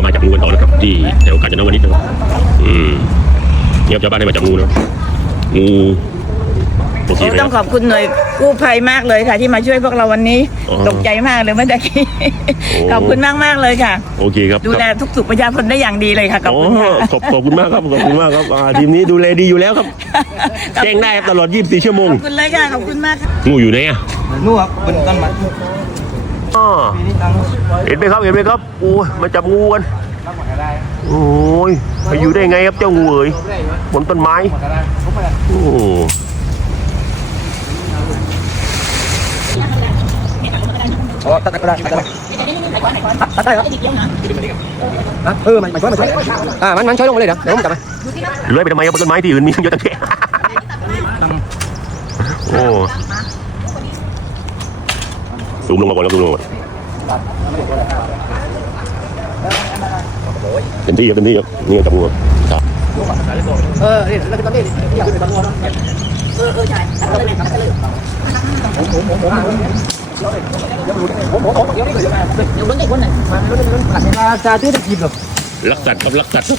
เรามาจับงูกันต่อนะครับที่แถวกาญจนวนิชนะครับอืมเนี่ยครับชาวบ้านให้มาจับงูนะงูโอเคโอ้ไหมคต้รัอบ งขอบคุณหน่วยกู้ภัยมากเลยค่ะ ที่มาช่วยพวกเราวันนี้อ๋อตกใจมากเลยเมื่อกี้โอ้ ขอบคุณมากมากๆเลยค่ะ โอเคครับดูแลทุกสุขประชาชนได้อย่างดีเลยค่ะขอบโอ้คุณค่ะขอบขอบคุณมากครับขอบคุณมากครับอ่าทีมนี้ดูแลดีอยู่แล้วครับแจ้งได้ครับตลอด 24 ชั่วโมงขอบคุณเลยค่ะขอบคุณมากค่ะ งูอยู่ไหนอะ นู่นครับเป็นต้นไม้ อ๋อปีนี้ตังค์เห็นไหมครับเห็นไหมครับโอ้ยมาจับงูกันโอ้ยไปอยู่ได้ไงครับเจ้างูเอ๋ยบนต้นไม้โอ้อ๋อตัดก็ได้ตัดได้ตัดได้ครับนะเออมันมันช่วยมันช่วยอ่ามันมันช่วยลงมาเลยเดี๋ยวเดี๋ยวผมจับไปเลื้อยไปทำไมครับบนต้นไม้ที่อื่นมีเยอะตั้งแยะโอ้ ซูมลงมาก่อนครับซูมลงมาก่อนเต็มที่ครับเต็มที่ครับนี่จับงูครับเออนี่แล้วก็ตอนนี้อยากขึ้นไปตอนนู้นจะตื้อตะกี้เหรอลักสัตว์ครับลักสัตว์ครับ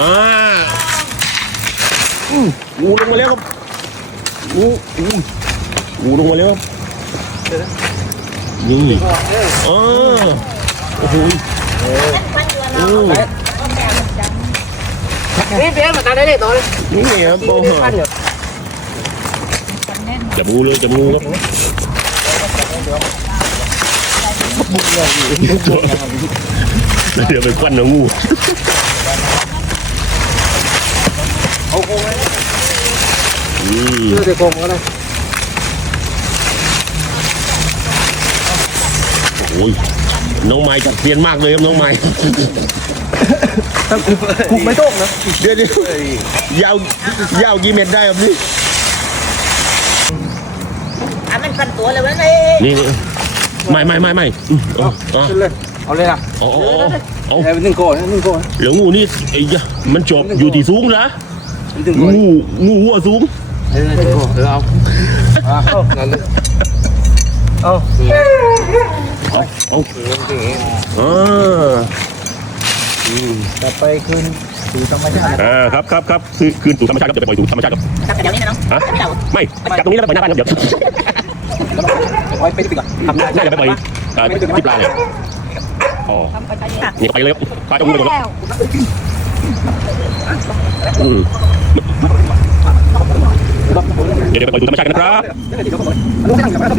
อ่าอืมงูลงมาแล้วครับงูอืมงูลงมาแล้วครับ นี่อ๋อโอ้โหโอ้นี่เบี้ยมาตาได้เลยต่อเลยนี่ครับโอ้โหขั้นเหรอจับงูเลยจับงูครับเดี๋ยวไปควันเอางูเอาโค้งเลยอืมเลือกโค้งก็ได้ น้องไม้จัดเปลี่ยนมากเลยครับน้องไม้คุกไม่โต้งนะเดี๋ยวเดี๋ยวยาวยาวกี่เม็ดได้ครับนี่อะมันกันตัวเลยวันนี้นี่นี่ไม่ไม่ไม่ไม่อืมเอาเอาขึ้นเลยเอาเลยนะเอาเอาเอาเอาเป็นหนึ่งโก้หนึ่งโก้แล้วงูนี่ไอ้ยะมันจบอยู่ที่สูงนะหนึ่งโก้งูงูหัวสูงเออหนึ่งโก้เออเอาเอานั่นเลย เอาเอาเอาอ่าต่อไปคืนสู่ธรรมชาติอ่าครับครับครับคือคืนสู่ธรรมชาติครับจะไปปล่อยสู่ธรรมชาติครับกลับไปเดี๋ยวนี้นะน้องฮะไม่เดาไม่จับตรงนี้แล้วไปปล่อยหน้าบ้านครับเดี๋ยวไว้ไปดีกว่าครับน่าจะไปปล่อยอ่าที่ปลาเนี่ยอ๋อค่ะนี่ไปเลยครับปลาจะงูไปหมดแล้วอืมเดี๋ยวเดี๋ยวไปปล่อยสู่ธรรมชาติกันนะครับ